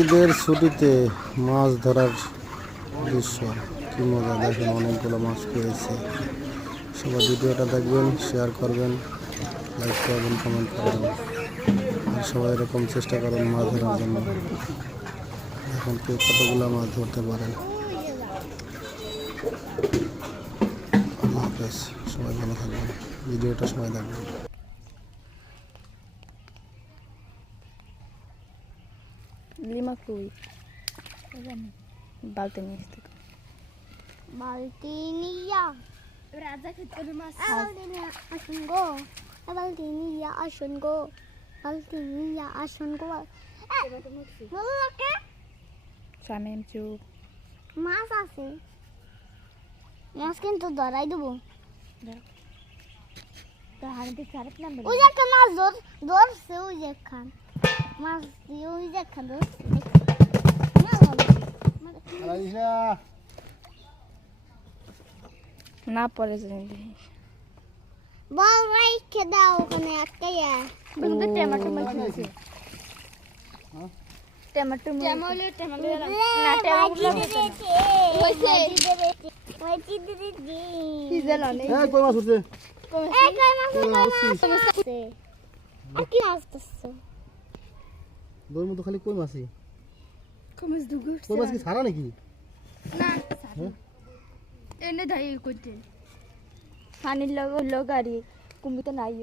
ঈদের ছুটিতে মাছ ধরার দৃশ্য কি মজা দেখেন, অনেকগুলো মাছ পেয়েছে। সবাই ভিডিওটা দেখবেন, শেয়ার করবেন, লাইক করবেন, কমেন্ট করবেন, আর সবাই এরকম চেষ্টা করেন মাছ ধরার জন্য। এখন কে কতগুলো মাছ ধরতে পারেন। আল্লাহ হাফেজ, সবাই ভালো থাকবেন, ভিডিওটা সবাই দেখবেন। লিমা কই বালতি নিয়ে আসতে বালতি নিয়া রাজা খেতে মাছ আসুন গো, বালতি নিয়া আসুন গো, বালতি নিয়া আসুন গো। শামিম চুপ। মাছ আছে, মাছ কিন্তু ধরাই দেবো। ওই যে একটা মাছ ধরছে, ওই যে খান মাছ দিয়ে, ওই যে খান ধরছে। না পরে বল রাইখে দাও ওখানে একটাই। টমেটো আছে, টমেটো খালি কই মাছই, কই মাছ কি ছাড়া নাকি? এনে ধাই করতে পানির লোক গাড়ি কুমিতে নাই।